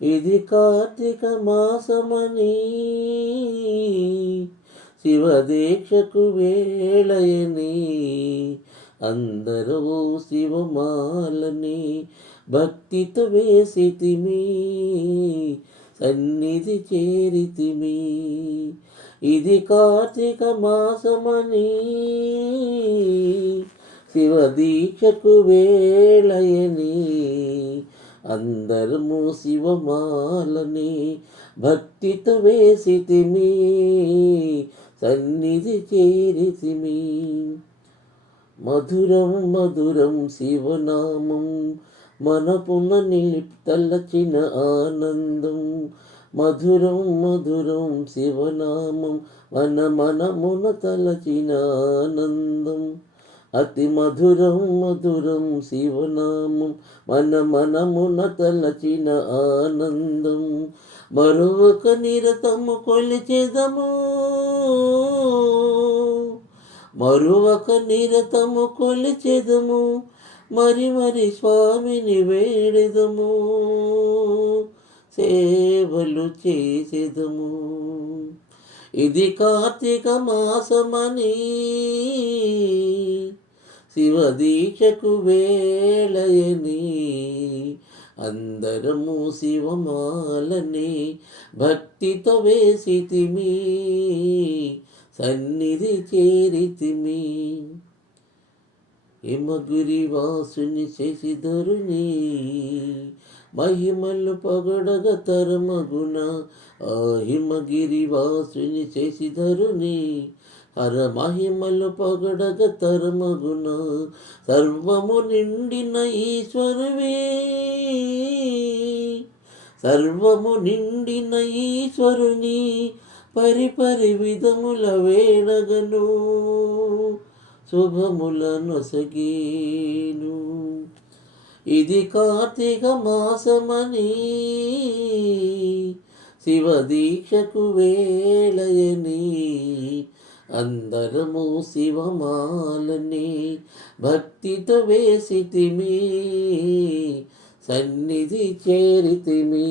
ఇది కార్తీక మాసమని శివదీక్షకు వేళయని అందరూ శివమాలని భక్తితో వేసితిమి. సన్నిధి చేరితిమి. ఇది కార్తీక మాసమని. శివదీక్షకు వేళయని. అందరము శివమాలని భక్తితో వేసితిమి. సన్నిధి చేరితిమి. మధురం మధురం శివనామం మనపున నిలిప్తలచిన ఆనందం. మధురం మధురం శివనామం మన మనమున తలచిన ఆనందం. అతి మధురం మధురం శివనామం మన మనమున తలచిన ఆనందం. మరొక నిరతము కొలిచెదము. మరొక నిరతము కొలిచెదము. మరి మరి స్వామిని వేడెదము సేవలు చేసేదము. ఇది కార్తీక మాసమని శివదీక్షకు వేళయని అందరము శివమాలని భక్తితో వేసితిమి సన్నిధి చేరితిమి. హిమగిరి వాసుని శశిధరుని మహిమలు పగడగ తరమగున. ఆ హిమగిరి వాసుని శశిధరుని హర మహిమలు పగడగ తరమగున. సర్వము నిండిన ఈశ్వరువే. సర్వము నిండిన ఈశ్వరుని పరిపరి విధముల వేడగను. శుభములనొసగీను ఇది కార్తీక మాసమని శివదీక్షకు వేళయని అందరము శివమాలని భక్తితో వేసితిమి సన్నిధి చేరితిమి.